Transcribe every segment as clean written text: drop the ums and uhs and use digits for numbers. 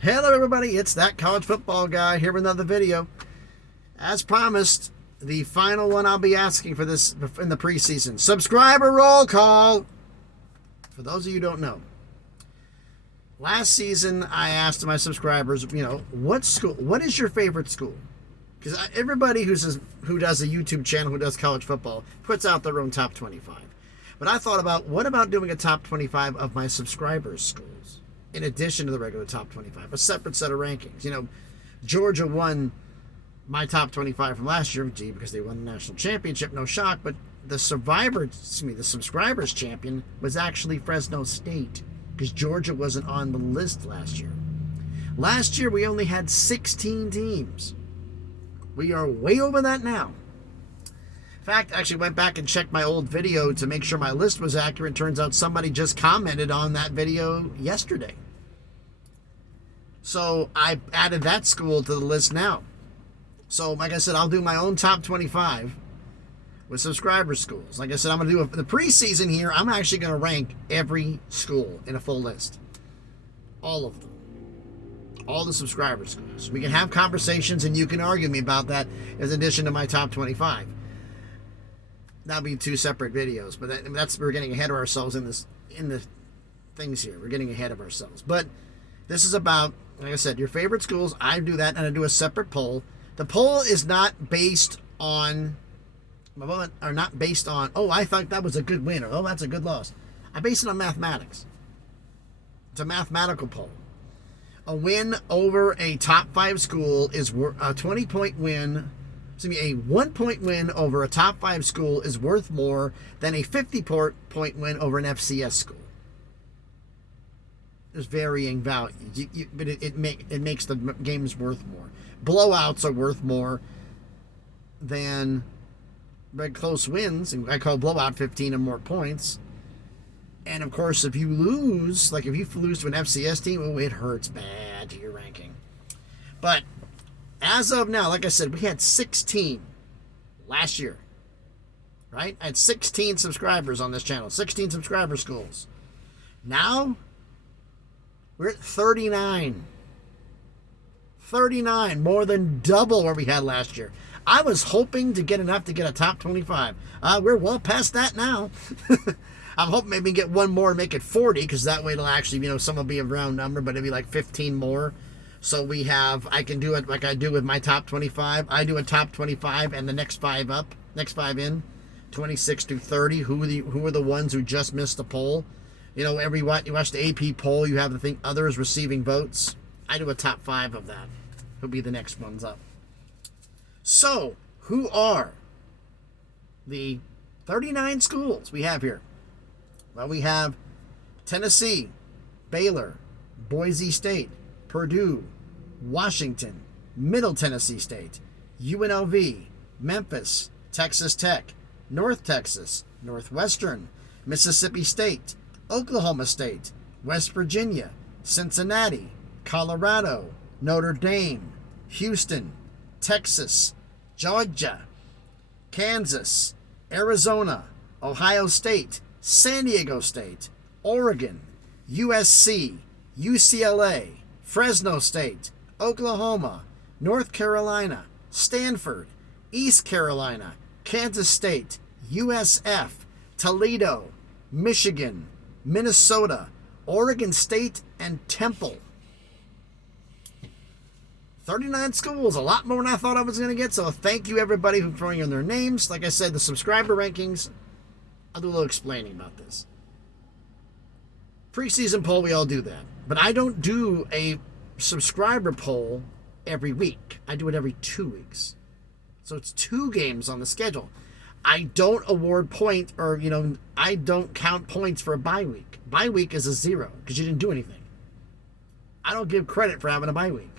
Hello everybody, it's that college football guy here with another video. As promised, the final one I'll be asking for this in the preseason. Subscriber roll call. For those of you who don't know, last season I asked my subscribers, what is your favorite school? Because everybody who does a YouTube channel who does college football puts out their own top 25. But I thought about, what about doing a top 25 of my subscribers' schools? In addition to the regular top 25, a separate set of rankings. Georgia won my top 25 from last year, because they won the national championship, no shock, but the subscribers champion was actually Fresno State, because Georgia wasn't on the list last year. Last year, we only had 16 teams. We are way over that now. In fact, I actually went back and checked my old video to make sure my list was accurate. Turns out somebody just commented on that video yesterday. So I added that school to the list now. So like I said, I'll do my own top 25 with subscriber schools. Like I said, I'm going to do the preseason here. I'm actually going to rank every school in a full list. All of them. All the subscriber schools. We can have conversations and you can argue me about that in addition to my top 25. That'll be two separate videos, but we're getting ahead of ourselves in the things here. We're getting ahead of ourselves. But this is about, like I said, your favorite schools. I do that, and I do a separate poll. The poll is not based on, oh, I thought that was a good win, or oh, that's a good loss. I base it on mathematics. It's a mathematical poll. A win over a top 5 school is a 20-point win. A 1-point win over a top 5 school is worth more than a 50-point win over an FCS school. There's varying values, but it makes the games worth more. Blowouts are worth more than very close wins, and I call blowout 15 or more points. And of course, if you lose, like if you lose to an FCS team, oh, it hurts bad to your ranking. But as of now, like I said, we had 16 last year, right? I had 16 subscribers on this channel, 16 subscriber schools. Now, we're at 39. 39, more than double what we had last year. I was hoping to get enough to get a top 25. We're well past that now. I'm hoping maybe get one more and make it 40, because that way it'll actually, some will be a round number, but it'll be like 15 more. So I can do it like I do with my top 25. I do a top 25 and the next 5 in, 26 to 30. Who are the ones who just missed the poll? You watch the AP poll, you have the thing, others receiving votes. I do a top 5 of that. Who'll be the next ones up. So, who are the 39 schools we have here? Well, we have Tennessee, Baylor, Boise State, Purdue, Washington, Middle Tennessee State, UNLV, Memphis, Texas Tech, North Texas, Northwestern, Mississippi State, Oklahoma State, West Virginia, Cincinnati, Colorado, Notre Dame, Houston, Texas, Georgia, Kansas, Arizona, Ohio State, San Diego State, Oregon, USC, UCLA, Fresno State, Oklahoma, North Carolina, Stanford, East Carolina, Kansas State, USF, Toledo, Michigan, Minnesota, Oregon State, and Temple. 39 schools, a lot more than I thought I was going to get, so thank you everybody for throwing in their names. Like I said, the subscriber rankings, I'll do a little explaining about this. Preseason poll, we all do that. But I don't do a subscriber poll every week. I do it every 2 weeks. So it's 2 games on the schedule. I don't award point, or, I don't count points for a bye week. Bye week is a 0 because you didn't do anything. I don't give credit for having a bye week.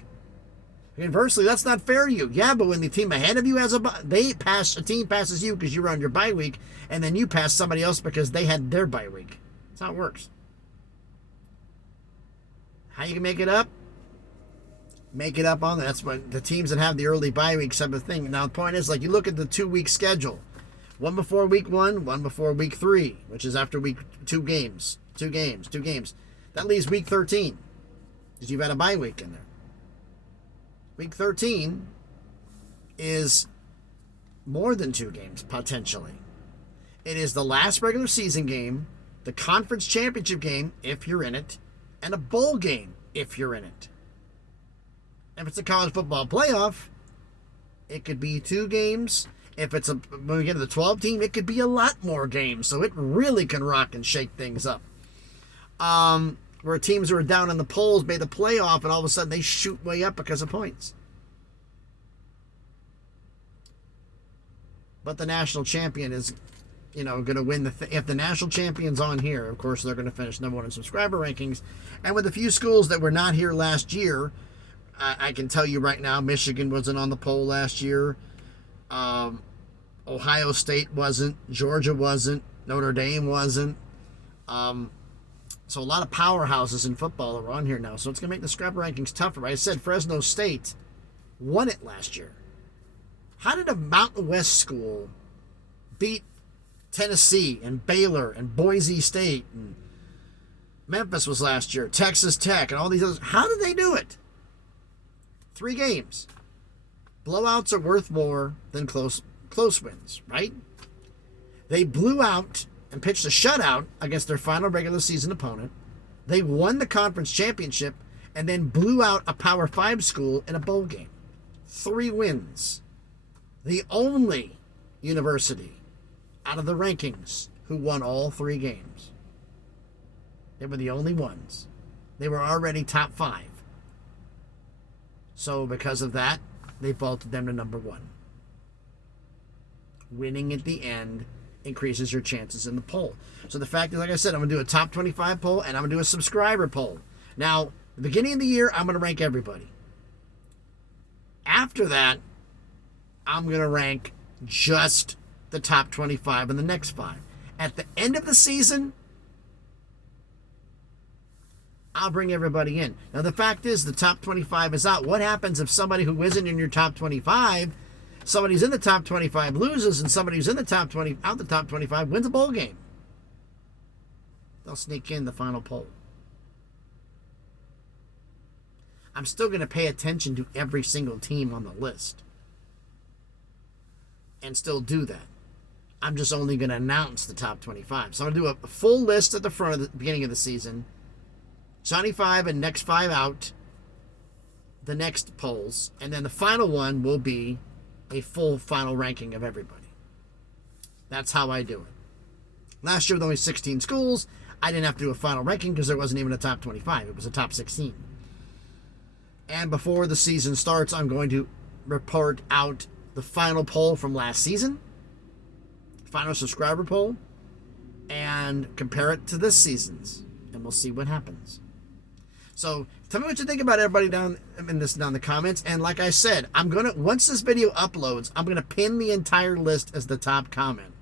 Inversely, that's not fair to you. Yeah, but when the team ahead of you has a team passes you because you were on your bye week, and then you pass somebody else because they had their bye week. That's how it works. How you can make it up? Make it up on that. That's what the teams that have the early bye week type of thing. Now, the point is, like, you look at the 2-week schedule. One before week 1, one before week 3, which is after week 2 games. That leaves week 13. because you've had a bye week in there. Week 13 is more than 2 games, potentially. It is the last regular season game, the conference championship game, if you're in it, and a bowl game, if you're in it. If it's a college football playoff, it could be 2 games. If it's when we get to the 12 team, it could be a lot more games. So it really can rock and shake things up. Where teams who are down in the polls made the playoff, and all of a sudden they shoot way up because of points. But the national champion is, going to win if the national champion's on here, of course, they're going to finish number 1 in subscriber rankings. And with a few schools that were not here last year, I can tell you right now, Michigan wasn't on the poll last year. Ohio State wasn't. Georgia wasn't. Notre Dame wasn't. So a lot of powerhouses in football are on here now. So it's going to make the subscriber rankings tougher. I said Fresno State won it last year. How did a Mountain West school beat Tennessee and Baylor and Boise State and Memphis was last year, Texas Tech and all these others? How did they do it? 3 games. Blowouts are worth more than close wins, right? They blew out and pitched a shutout against their final regular season opponent. They won the conference championship and then blew out a Power 5 school in a bowl game. 3 wins. The only university out of the rankings who won all 3 games. They were the only ones. They were already top 5. So because of that, they vaulted them to number 1. Winning at the end increases your chances in the poll. So the fact is, like I said, I'm going to do a top 25 poll and I'm going to do a subscriber poll. Now, at the beginning of the year, I'm going to rank everybody. After that, I'm going to rank just the top 25 and the next 5. At the end of the season, I'll bring everybody in. Now, the fact is, the top 25 is out. What happens if somebody who isn't in your top 25, somebody's in the top 25 loses, and somebody who's in the top 20, out the top 25 wins a bowl game? They'll sneak in the final poll. I'm still going to pay attention to every single team on the list and still do that. I'm just only going to announce the top 25. So I'm going to do a full list at the front of the beginning of the season. 25 and next 5 out, the next polls, and then the final one will be a full final ranking of everybody. That's how I do it. Last year with only 16 schools, I didn't have to do a final ranking because there wasn't even a top 25. It was a top 16. And before the season starts, I'm going to report out the final poll from last season, final subscriber poll, and compare it to this season's, and we'll see what happens. So tell me what you think about everybody down in the comments. And like I said, once this video uploads, I'm gonna pin the entire list as the top comment.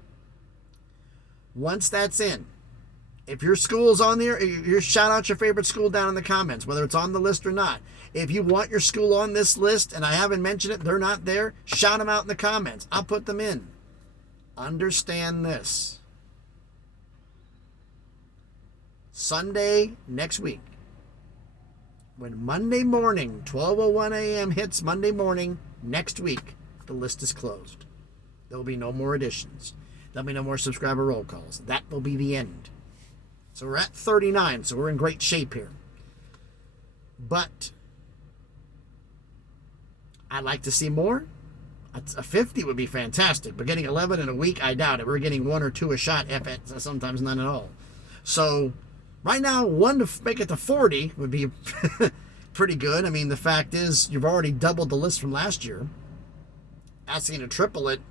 Once that's in, if your school's on there, you shout out your favorite school down in the comments, whether it's on the list or not. If you want your school on this list and I haven't mentioned it, they're not there, shout them out in the comments. I'll put them in. Understand this. Sunday next week, when Monday morning, 12:01 a.m. hits Monday morning next week, the list is closed. There will be no more additions. There'll be no more subscriber roll calls. That will be the end. So we're at 39, so we're in great shape here. But I'd like to see more. A 50 would be fantastic, but getting 11 in a week, I doubt it. We're getting 1 or 2 a shot, sometimes none at all. So right now, 1 to make it to 40 would be pretty good. I mean, the fact is, you've already doubled the list from last year. Asking to triple it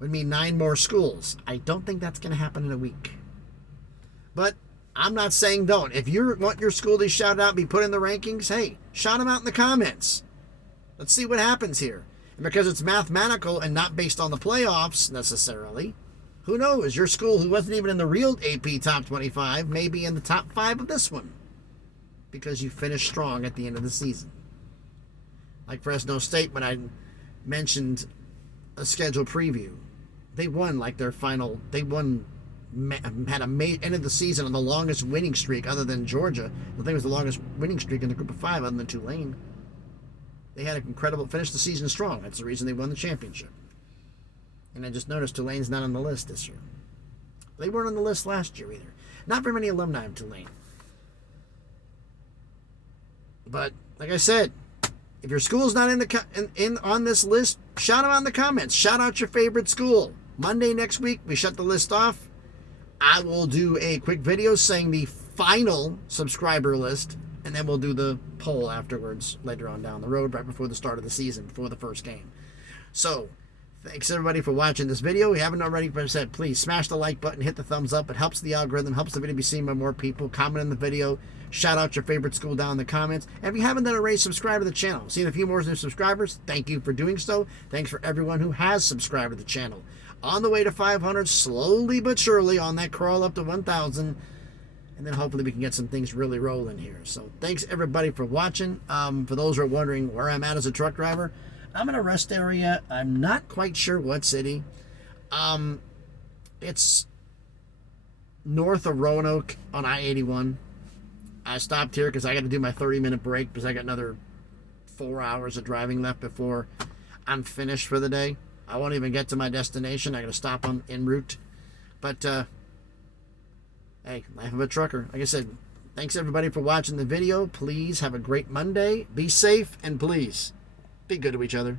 would mean 9 more schools. I don't think that's going to happen in a week. But I'm not saying don't. If you want your school to shout out, be put in the rankings, hey, shout them out in the comments. Let's see what happens here. And because it's mathematical and not based on the playoffs necessarily, who knows? Your school, who wasn't even in the real AP top 25, may be in the top 5 of this one because you finished strong at the end of the season. Like Fresno State, when I mentioned a schedule preview, they won had ended the season on the longest winning streak other than Georgia. I think it was the longest winning streak in the group of 5 other than Tulane. They had an incredible, finished the season strong. That's the reason they won the championship. And I just noticed Tulane's not on the list this year. They weren't on the list last year either. Not very many alumni of Tulane. But like I said, if your school's not on this list, shout them out in the comments. Shout out your favorite school. Monday next week, we shut the list off. I will do a quick video saying the final subscriber list, and then we'll do the poll afterwards later on down the road, right before the start of the season, before the first game. So, thanks everybody for watching this video. If you haven't already, please smash the like button, hit the thumbs up. It helps the algorithm, helps the video be seen by more people. Comment on the video. Shout out your favorite school down in the comments. And if you haven't done already, subscribe to the channel. Seeing a few more new subscribers, thank you for doing so. Thanks for everyone who has subscribed to the channel. On the way to 500, slowly but surely, on that crawl up to 1,000. And then hopefully we can get some things really rolling here. So thanks everybody for watching. For those who are wondering where I'm at as a truck driver, I'm in a rest area. I'm not quite sure what city. It's north of Roanoke on I-81. I stopped here because I got to do my 30-minute break because I got another 4 hours of driving left before I'm finished for the day. I won't even get to my destination. I got to stop on en route. But, hey, life of a trucker. Like I said, thanks everybody for watching the video. Please have a great Monday. Be safe, and please be good to each other.